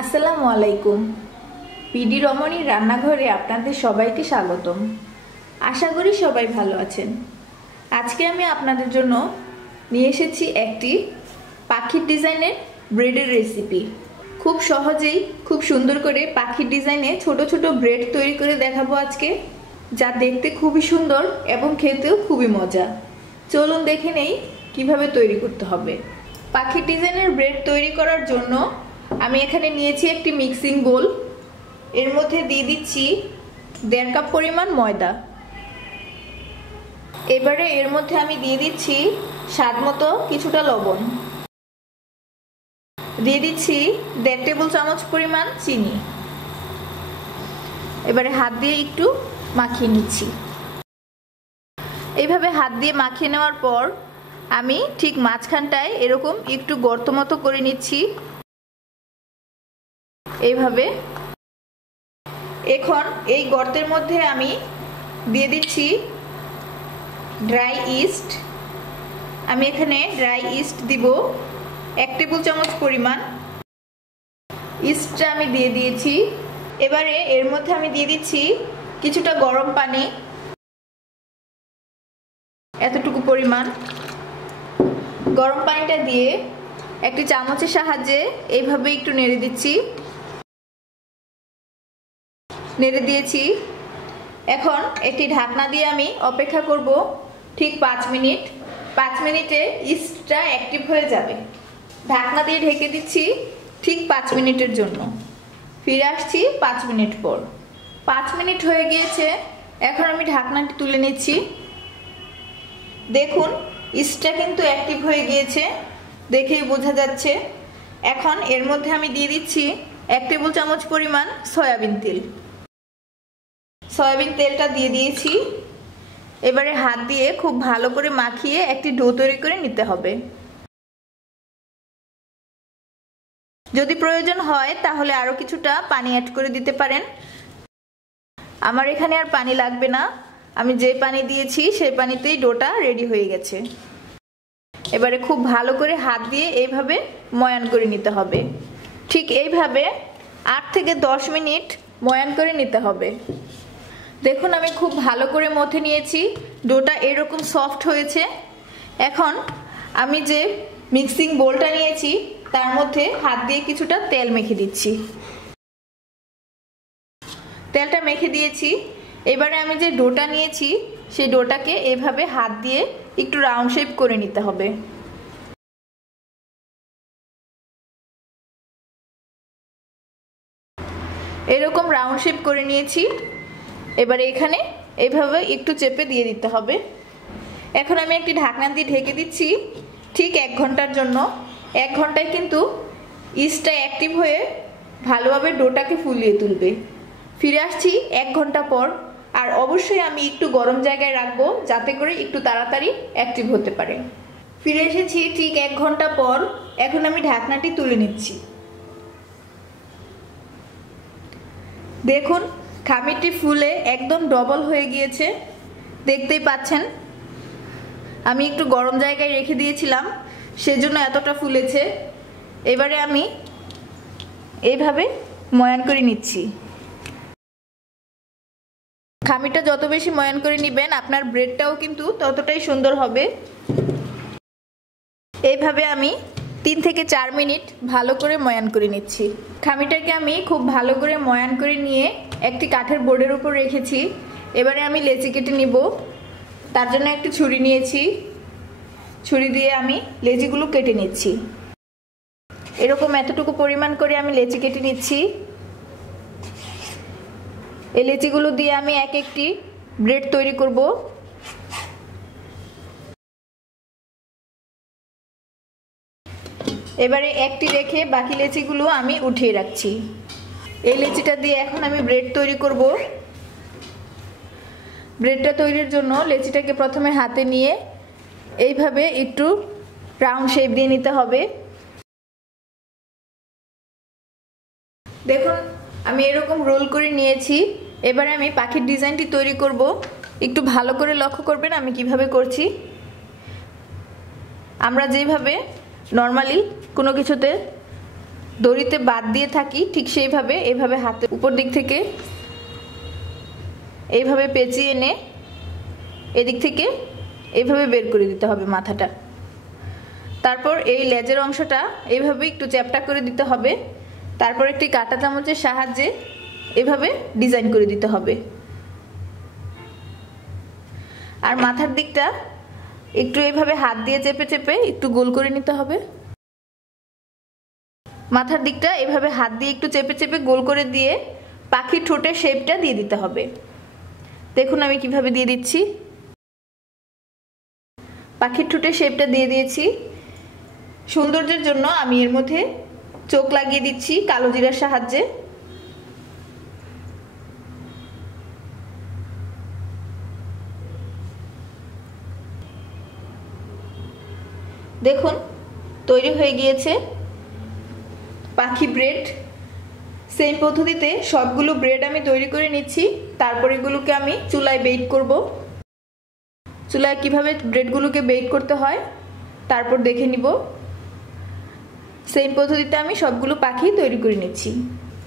আসসালামু আলাইকুম। পিডি রমণীর রান্নাঘরে আপনাদের সবাইকে স্বাগতম। আশা করি সবাই ভালো আছেন। আজকে আমি আপনাদের জন্য নিয়ে এসেছি একটি পাখির ডিজাইনের ব্রেডের রেসিপি। খুব সহজেই খুব সুন্দর করে পাখির ডিজাইনে ছোট ছোট ব্রেড তৈরি করে দেখাবো আজকে, যা দেখতে খুবই সুন্দর এবং খেতেও খুবই মজা। চলুন দেখে নেই কিভাবে তৈরি করতে হবে। পাখির ডিজাইনের ব্রেড তৈরি করার জন্য আমি এখানে নিয়েছি একটি মিক্সিং বোল। এর মধ্যে দিয়ে দিচ্ছি 1.5 কাপ পরিমাণ ময়দা। এবারে এর মধ্যে আমি দিয়ে দিচ্ছি স্বাদ মতো কিছুটা লবণ, দিয়ে দিচ্ছি 1.5 টেবিল চামচ পরিমাণ চিনি। এবারে হাত দিয়ে একটু মাখিয়ে নিচ্ছি। এইভাবে হাত দিয়ে মাখিয়ে নেওয়ার পর আমি ঠিক মাঝখানটায় এরকম একটু গর্ত মতো করে নিচ্ছি এইভাবে। এখন এই গর্তের মধ্যে আমি দিয়ে দিচ্ছি ড্রাই ইস্ট। আমি এখানে ড্রাই ইস্ট দিব 1 টেবিল চামচ পরিমাণ। ইস্টটা আমি দিয়ে দিয়েছি। এবারে এর মধ্যে আমি দিয়ে দিচ্ছি কিছুটা গরম পানি, এতটুকু পরিমাণ। গরম পানিটা দিয়ে একটি চামচের সাহায্যে এইভাবে একটু নেড়ে দিচ্ছি। নেড়ে দিয়েছি। এখন একটি ঢাকনা দিয়ে আমি অপেক্ষা করব ঠিক 5 মিনিট। 5 মিনিটে ইস্টটা অ্যাক্টিভ হয়ে যাবে। ঢাকনা দিয়ে ঢেকে দিচ্ছি ঠিক 5 মিনিটের জন্য। ফিরে আসছি 5 মিনিট পর। 5 মিনিট হয়ে গিয়েছে। এখন আমি ঢাকনাটি তুলে নিচ্ছি। দেখুন ইস্টটা কিন্তু অ্যাক্টিভ হয়ে গিয়েছে, দেখেই বোঝা যাচ্ছে। এখন এর মধ্যে আমি দিয়ে দিচ্ছি 1 টেবিল চামচ পরিমাণ সয়াবিন তেল। সয়াবিন তেলটা দিয়ে দিয়েছি। এবারে হাত দিয়ে খুব ভালো করে মাখিয়ে একটি ডো তৈরি করে নিতে হবে। যদি প্রয়োজন হয় তাহলে আরো কিছুটা পানি অ্যাড করে দিতে পারেন। আমার এখানে আর পানি লাগবে না। আমি যে পানি দিয়েছি সেই পানিতেই ডোটা রেডি হয়ে গেছে। এবারে খুব ভালো করে হাত দিয়ে এইভাবে ময়ান করে নিতে হবে। ঠিক এইভাবে 8 থেকে 10 মিনিট ময়ান করে নিতে হবে। দেখুন আমি খুব ভালো করে মথে নিয়েছি। ডোটা এরকম সফট হয়েছে। এখন আমি যে মিক্সিং বোলটা নিয়েছি তার মধ্যে হাত দিয়ে কিছুটা তেল মেখে দিচ্ছি। তেলটা মেখে দিয়েছি। এবারে আমি যে ডোটা নিয়েছি সেই ডোটাকে এভাবে হাত দিয়ে একটু রাউন্ড শেপ করে নিতে হবে। এরকম রাউন্ড শেপ করে নিয়েছি। এবারে এখানে এইভাবে একটু চেপে দিয়ে দিতে হবে। এখন আমি একটি ঢাকনা দিয়ে ঢেকে দিচ্ছি ঠিক 1 ঘন্টার জন্য। 1 ঘন্টায় কিন্তু ইস্টটা অ্যাক্টিভ হয়ে ভালোভাবে ডোটাকে ফুলিয়ে তুলবে। ফিরে আসছি 1 ঘন্টা পর। আর অবশ্যই আমি একটু গরম জায়গায় রাখবো যাতে করে একটু তাড়াতাড়ি অ্যাক্টিভ হতে পারে। ফিরে এসেছি ঠিক 1 ঘন্টা পর। এখন আমি ঢাকনাটি তুলে নিচ্ছি। দেখুন খামিরটি ফুলে একদম ডবল হয়ে গিয়েছে, দেখতেই পাচ্ছেন। আমি একটু গরম জায়গায় রেখে দিয়েছিলাম সেজন্য এতটা ফুলেছে। এবারে আমি এইভাবে ময়ান করে নিচ্ছি। খামিরটা যত বেশি ময়ান করে নেবেন আপনার ব্রেডটাও কিন্তু ততটাই সুন্দর হবে। এইভাবে আমি 3 থেকে 4 মিনিট ভালো করে ময়ান করে নিচ্ছি। খামিরটাকে আমি খুব ভালো করে ময়ান করে নিয়ে একটি কাঠের বোর্ডের উপর রেখেছি। এবারে আমি লেচি কেটে নিব। তার জন্য একটি ছুরি নিয়েছি। ছুরি দিয়ে আমি লেচিগুলো কেটে নিচ্ছি। এরকম এতটুকু পরিমাণ করে আমি লেচি কেটে নিচ্ছি। এই লেচিগুলো দিয়ে আমি এক একটি ব্রেড তৈরি করব। এবারে একটি রেখে বাকি লেচিগুলো আমি উঠিয়ে রাখছি। এই লেচিটা দিয়ে এখন আমি ব্রেড তৈরি করব। ব্রেডটা তৈরির জন্য লেচিটাকে প্রথমে হাতে নিয়ে এইভাবে একটু রাউন্ড শেপ দিয়ে নিতে হবে। দেখুন আমি এরকম রোল করে নিয়েছি। এবারে আমি পাখির ডিজাইনটি তৈরি করব। একটু ভালো করে লক্ষ্য করবেন আমি কিভাবে করছি। আমরা যেভাবে নর্মালি কোনো কিছুতে দড়িতে বাদ দিয়ে থাকি ঠিক সেইভাবে এভাবে হাতে উপর দিক থেকে এইভাবে পেঁচিয়ে এনে এদিক থেকে এইভাবে বের করে দিতে হবে মাথাটা। তারপর এই লেজের অংশটা এইভাবে একটু চ্যাপটা করে দিতে হবে। তারপর একটি কাঁটা চামচের সাহায্যে এভাবে ডিজাইন করে দিতে হবে। আর মাথার দিকটা একটু এইভাবে হাত দিয়ে চেপে চেপে একটু গোল করে নিতে হবে। মাথার দিকটা এভাবে হাত দিয়ে একটু চেপে চেপে গোল করে দিয়ে পাখির ঠোঁটের শেপটা দিয়ে দিতে হবে। দেখুন আমি কিভাবে দিয়ে দিচ্ছি। পাখির ঠোঁটের শেপটা দিয়ে দিয়েছি। সৌন্দর্যের জন্য আমি এর মধ্যে চোখ লাগিয়ে দিচ্ছি কালো জিরার সাহায্যে। দেখুন তৈরি হয়ে গিয়েছে পাখি ব্রেড। সেম পদ্ধতিতে সবগুলো ব্রেড আমি তৈরি করে নিচ্ছি। তারপর এগুলোকে আমি চুলায় বেক করব। চুলায় কিভাবে ব্রেডগুলোকে বেক করতে হয় তারপর দেখে নিব। সেম পদ্ধতিতে আমি সবগুলো পাখি তৈরি করে নিচ্ছি।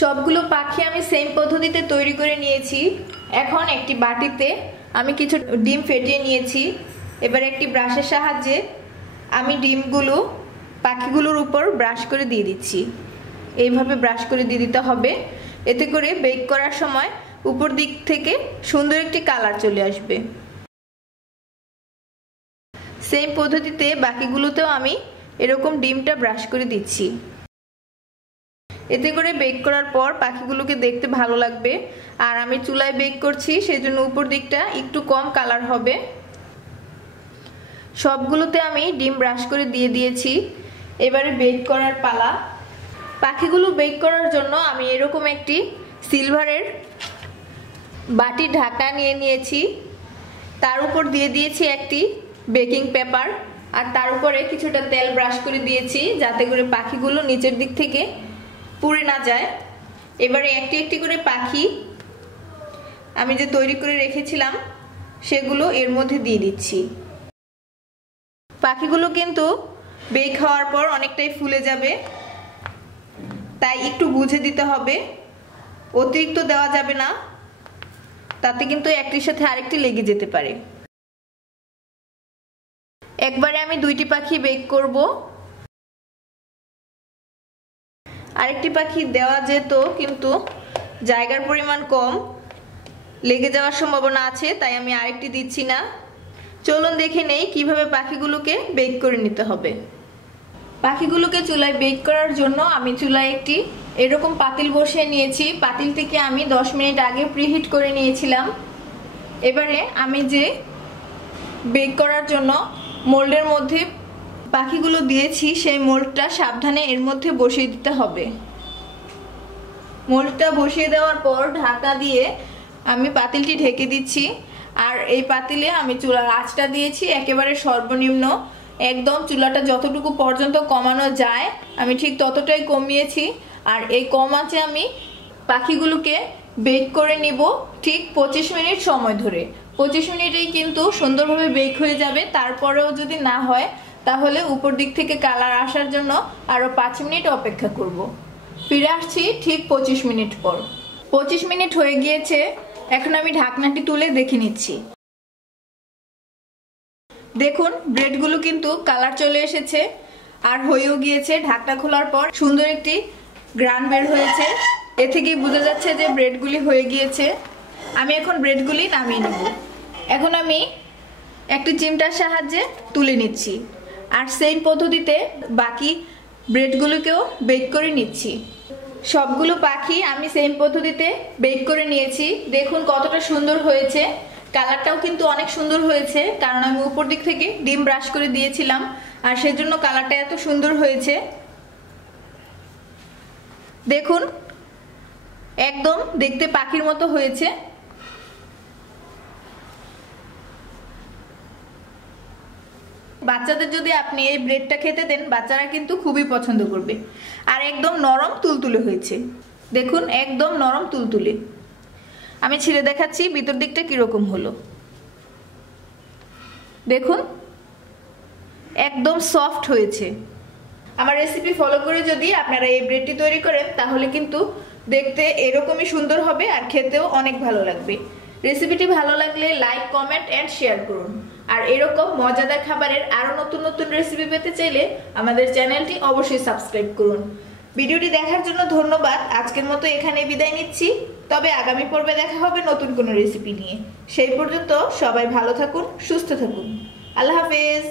সবগুলো পাখি আমি সেম পদ্ধতিতে তৈরি করে নিয়েছি। এখন একটি বাটিতে আমি কিছু ডিম ফেটিয়ে নিয়েছি। এবার একটি ব্রাশের সাহায্যে আমি ডিমগুলো পাখিগুলোর উপর ব্রাশ করে দিয়ে দিচ্ছি। এইভাবে ব্রাশ করে দিয়ে দিতে হবে। এতে করে বেক করার সময় উপর দিক থেকে সুন্দর একটি কালার চলে আসবে। সেম পদ্ধতিতে বাকিগুলোতেও আমি এরকম ডিমটা ব্রাশ করে দিচ্ছি। এতে করে বেক করার পর পাখিগুলোকে দেখতে ভালো লাগবে। আর আমি চুলায় বেক করছি সেজন্য উপর দিকটা একটু কম কালার হবে। সবগুলোতে আমি ডিম ব্রাশ করে দিয়ে দিয়েছি। এবারে বেক করার পালা। পাখিগুলো বেক করার জন্য আমি এরকম একটি সিলভারের বাটির ঢাকনা নিয়ে নিয়েছি। তার উপর দিয়ে দিয়েছি একটি বেকিং পেপার আর তার উপরে কিছুটা তেল ব্রাশ করে দিয়েছি যাতে করে পাখিগুলো নিচের দিক থেকে পুড়ে না যায়। এবারে একটি একটি করে পাখি আমি যে তৈরি করে রেখেছিলাম সেগুলো এর মধ্যে দিয়ে দিচ্ছি। পাখিগুলো কিন্তু বেক হওয়ার পর অনেকটাই ফুলে যাবে, তাই একটু বুঝে দিতে হবে। অতিরিক্ত দেওয়া যাবে না, তাতে কিন্তু একটির সাথে আরেকটি লেগে যেতে পারে। একবারে আমি দুইটি পাখি বেক করব। আরেকটি পাখি দেওয়া যেত কিন্তু জায়গার পরিমাণ কম, লেগে যাওয়ার সম্ভাবনা আছে, তাই আমি আরেকটি দিচ্ছি না। চলুন দেখে নেই কিভাবে পাখিগুলোকে বেক করে নিতে হবে। পাখিগুলোকে চুলায় বেক করার জন্য আমি চুলায় একটি এরকম পাতিল বসিয়ে নিয়েছি। পাতিলটিকে আমি 10 মিনিট আগে প্রিহিট করে নিয়েছিলাম। এবারে আমি যে বেক করার জন্য মোল্ডের মধ্যে পাখিগুলো দিয়েছি সেই মোল্ডটা সাবধানে এর মধ্যে বসিয়ে দিতে হবে। মোল্ডটা বসিয়ে দেওয়ার পর ঢাকা দিয়ে আমি পাতিলটি ঢেকে দিচ্ছি। আর এই পাতিলে আমি চুলার আঁচটা দিয়েছি একেবারে সর্বনিম্ন, একদম চুলাটা যতটুকু পর্যন্ত কমানো যায় আমি ঠিক ততটাই কমিয়েছি। আর এই কম আঁচে আমি পাখিগুলোকে বেক করে নিব ঠিক 25 মিনিট সময় ধরে। 25 মিনিটেই কিন্তু সুন্দরভাবে বেক হয়ে যাবে। তারপরেও যদি না হয় তাহলে উপর দিক থেকে কালার আসার জন্য আরো 5 মিনিট অপেক্ষা করব। ফিরে আসছি ঠিক 25 মিনিট পর। 25 মিনিট হয়ে গিয়েছে। এখন আমি ঢাকনাটি তুলে দেখে নিচ্ছি। দেখুন ব্রেডগুলো কিন্তু কালার চলে এসেছে আর হয়েও গিয়েছে। ঢাকনা খোলার পর সুন্দর একটি গ্রান বের হয়েছে। এ থেকেই বোঝা যাচ্ছে যে ব্রেডগুলি হয়ে গিয়েছে। আমি এখন ব্রেডগুলি নামিয়ে নেব। এখন আমি একটি চিমটার সাহায্যে তুলে নিচ্ছি আর সেম পদ্ধতিতে বাকি ব্রেডগুলোকেও বেক করে নিচ্ছি। সবগুলো পাখি আমি সেম পদ্ধতিতে বেক করে নিয়েছি। দেখুন কতটা সুন্দর হয়েছে। কালারটাও কিন্তু অনেক সুন্দর হয়েছে, কারণ আমি উপর দিক থেকে ডিম ব্রাশ করে দিয়েছিলাম আর সেজন্য কালারটা এত সুন্দর হয়েছে। দেখুন একদম দেখতে পাখির মতো হয়েছে। বাচ্চাদের যদি আপনি এই ব্রেডটা খেতে দেন বাচ্চারা কিন্তু খুবই পছন্দ করবে। আর একদম নরম তুলতুলে হয়েছে। দেখুন একদম নরম তুলতুলে। আমি ছিঁড়ে দেখাচ্ছি ভিতর দিকটা কিরকম হলো। দেখুন একদম সফট হয়েছে। আমার রেসিপি ফলো করে যদি আপনারা এই ব্রেডটি তৈরি করেন তাহলে কিন্তু দেখতে এরকমই সুন্দর হবে আর খেতেও অনেক ভালো লাগবে। রেসিপিটি ভালো লাগলে লাইক, কমেন্ট এন্ড শেয়ার করুন। আর এরকম মজাদার খাবারের আরো নতুন নতুন রেসিপি পেতে চাইলে আমাদের চ্যানেলটি অবশ্যই সাবস্ক্রাইব করুন। ভিডিওটি দেখার জন্য ধন্যবাদ। আজকের মতো এখানে বিদায় নিচ্ছি, তবে আগামী পর্বে দেখা হবে নতুন কোনো রেসিপি নিয়ে। সেই পর্যন্ত সবাই ভালো থাকুন, সুস্থ থাকুন। আল্লাহ হাফেজ।